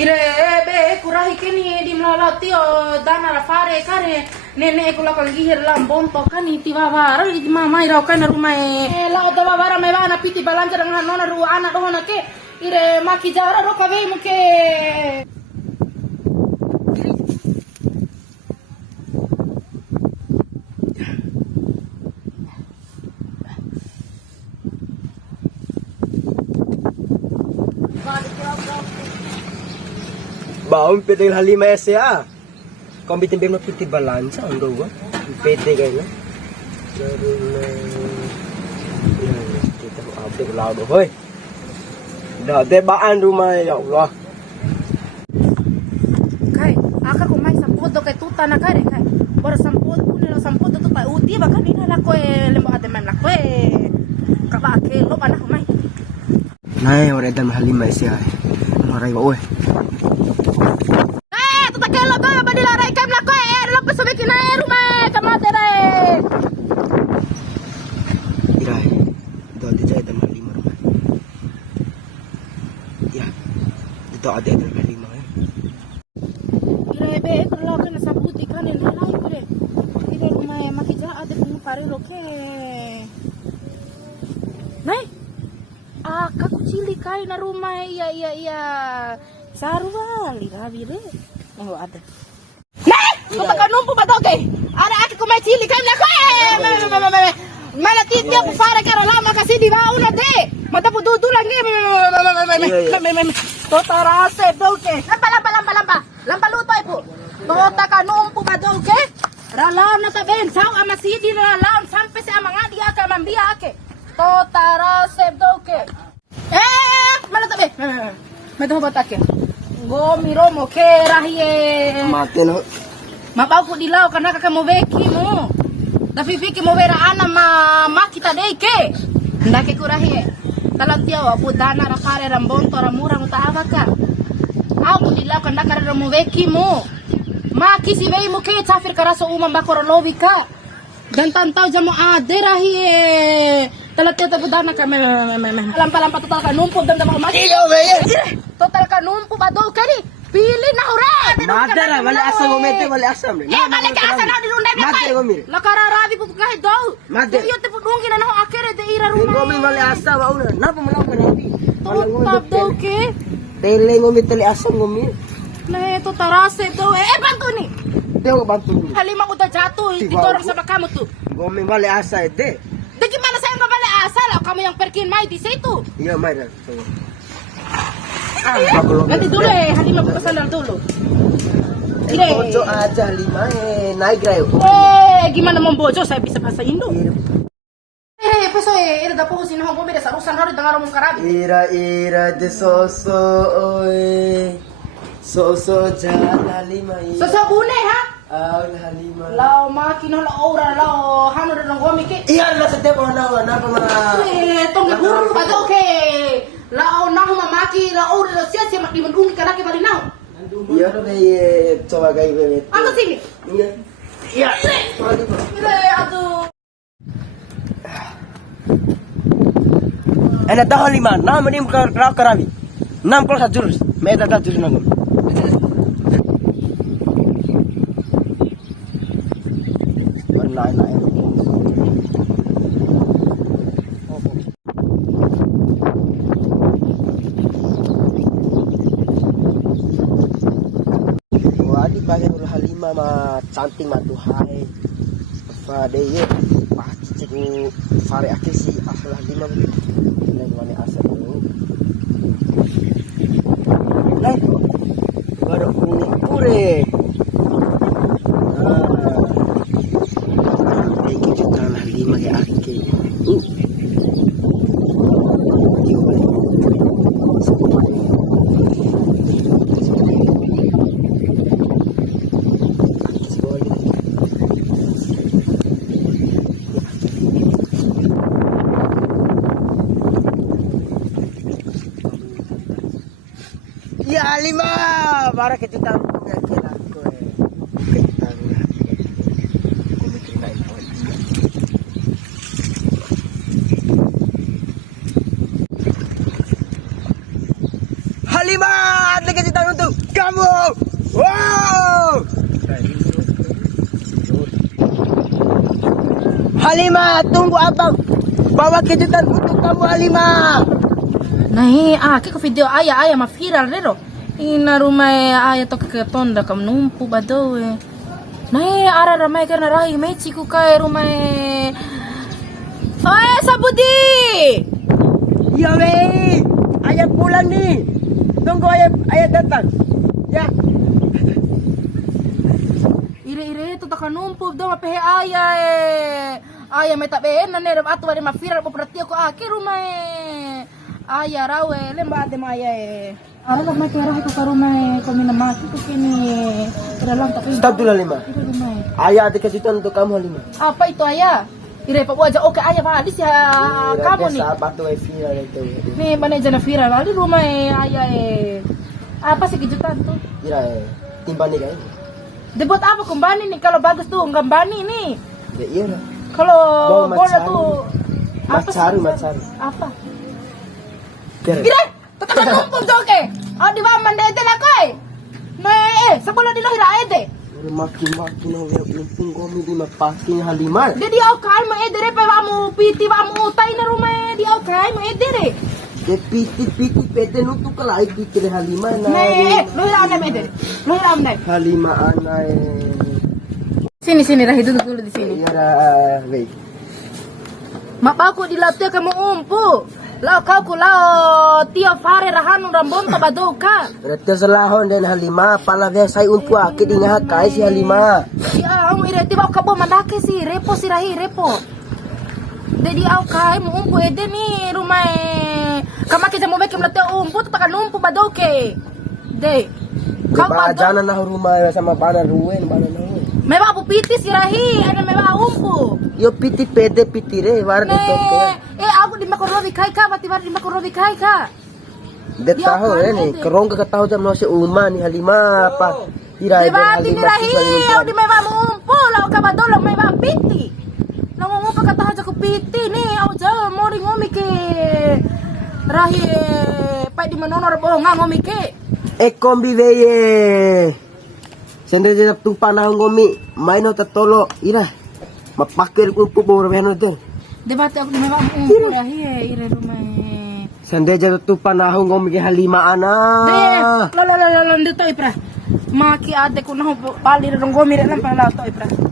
Irebe kurahi kini di melalati o dana rafare kare nene kula kang gihir lambon to kani ti bavara di mama ira kana rumah la o bavara me bana piti balanja dengan nona ru anak dohona ke ire maki jara ro kabe muke Baum pwede halima ya. Kombitin bem piti balansa ando gua. Pwede kayo na. Kita update lado hoy. Dah debaan rumah ya Allah. Kai, aka kumai sampud do kay tuta na kare kai. Bora sampud kunilo sampud to pa uti ba kanina la ko lembo ate man la ko kaba ke lo pa na kumai. Nay, ora dan halima ya. Maray ba oy. Ito ada yang kalima ya. Irebe kalau kena sabut ikan yang lain kere. Ire rumah makija ada pun pare loke. Nai, kaku cili kai na rumah iya. Sarwa lira bire. Oh ada. Nai, kau bakal numpu badoge. Ada aku mai cili kai na kai. Mana titia ku fare karo lama kasih di bawah na de. Mata pu dudu lagi. Tota rase doke. Lampa luto ibu. Tota kanumpu ba doke? Ralam na taben saw amasidi ralam sampai sa mga dia ka mambia ake. Tota rase doke. Mana tabe? Medo batake. Gomiro mo ke rahie. Mati no. Mabau ku dilaw kana ka mo veki mo. Tapi fiki mo vera ana makita deke. Ndake ku rahie. Talantia wa budana rafare rambon to ramura mutaaba ka. Aku dilaw kanda kare ramoveki mo. Ma kisi vei mo ke chafir karaso umam bakoro lobi ka. Dan tantau jamo ade rahi. Talantia ta budana ka lampa total ka numpu dan damo maki. Total ka numpu bado kani. Pili na ore. Madara wala asam umete wala asam. Balik ka asa na dilunday na kay. Lakararabi po kahit daw. Kuyo te pudungi na ho akere de ira rumah. Ngomi wala asam auna. Napa malaw ka rabi? Tutap daw ke. Tele ngomi tele asam ngomi. Na ito tarase daw. Bantu ni. Deo bantu ni. Halima ko da jatuh. Itorong sa baka mo to. Ngomi wala asa de. De gimana saya mabala asal? Kamu yang perkin mai di situ. Iya mai dah. Nanti dulu Halima bersandar dulu. Bojo aja Halima naik rai. Gimana membojo saya bisa bahasa Indo. Peso ira da po sino ko mira sarusan hari dengar mong karabi. Ira de soso oe. Soso jalan Halima. Soso bune ha? Halima. Lao makino la ora lao hanu de ngomi ke. Iya na sa depo na pa tong guru ba do ke. Lao na maki la ora la sia sia di mendungi kana ke bali nau. Iya na coba gai be. Angkat sini. Iya. Aduh. Ana dah Halima, nam ni karabi. Nam kol sajur, me da jurus nangum. Warna. Wadi bagian Halima ma cantik matuhai. Apa deye pasti cek fare akesi asal Halima lain wani asal dulu. Lain baru pure. Iki kita Halima ke aki. Ya Halima, para kita tahu kena ko kita Halima, lagi kita tahu tu. kamu. Wow. Halimah, tunggu abang. Bawa kejutan untuk kamu Halimah. Nahi, ke video ayah ma viral rero. Ina rumah ayah to ke tonda kam numpu badoe. Nahi, ara ramai karena rahi meci ku kai rumah. Oh, Sabudi. Ya weh, ayah pulang nih. Tunggu ayah datang. Ya. Ire tu tak numpu do ma pehe ayah. Ayah me tak bena ne atu bare ma viral ko perhati ko ke rumah. Ayah rawe lemba de maya. Ara nak make rahi ko rumah ko mina maki ko kini. Dalam tak. Stop dulu Halimah. Ayah ada kejutan untuk kamu Halimah. Apa itu ayah? Ire pa aja oke ayah Pak, ya kamu nih. Sahabat tuh viral itu. Nih mana jana viral di rumah ayah Apa sih kejutan tuh? Ira timbang nih kan. Debut apa kembali nih kalau bagus tuh kembali nih. Ya iya lah. Kalau Bau bola Mat tuh Saru. apa? Mat Saru. Apa? Kira. Ire, tetap numpuk tuh ke. Di bawah mandete lah kai. Nih, sebelah di lahir ede. Makin yang umpung kami di mapakin Halimah. Jadi au kai mo ede re pa mu piti mu utai na rumah di au kai mo ede re. De piti pete nutu kalai piti Halimah na. Nih, lahir ane ede. Lahir ane. Halimah anai. Sini Rahi duduk dulu di sini. Iya wait. Mapaku di lapte kamu umpu. Lau kau kulau tio fare rahanu rambon tabadoka. Berarti selahon dan Halimah pala saya untuk akid ingat kai si Halimah. Ya, ang ireti ba kabo mandake si repo si Rahi repo. Jadi au kai mu umpu ede ni rumah. Kamake jamu beke mlate umpu tatakan umpu badoke. De. Kau Ba bado. jana na rumah sama bana ruwen bana na. May babu piti si Rahi, ano may ba umpu. Yo piti pede piti re war de toke. Aku di makorobi kai ka, mati di makorobi kai ka. De tahu ni kerong ka tahu jam no si Uma ni Halimah apa. Ira Di ba di Rahi, au di may ba umpu, lau ka ba dolo may ba piti. Nangungumpa ka tahu jago piti ni, au jago mo ring ke. Rahi, pa di manonor bo nga ngomi ke. Kombi veye. Sende jap tu panahon gomi maino tatolo ira. Mapakir ko po boro beno to. Debate aku di may ba umpu Rahi, ire rumah. Sende jap tu panahon gomi ke Halimah ana. Lo dito ipra. Maki ate ko na pali rong gomi rin lang pala to ipra.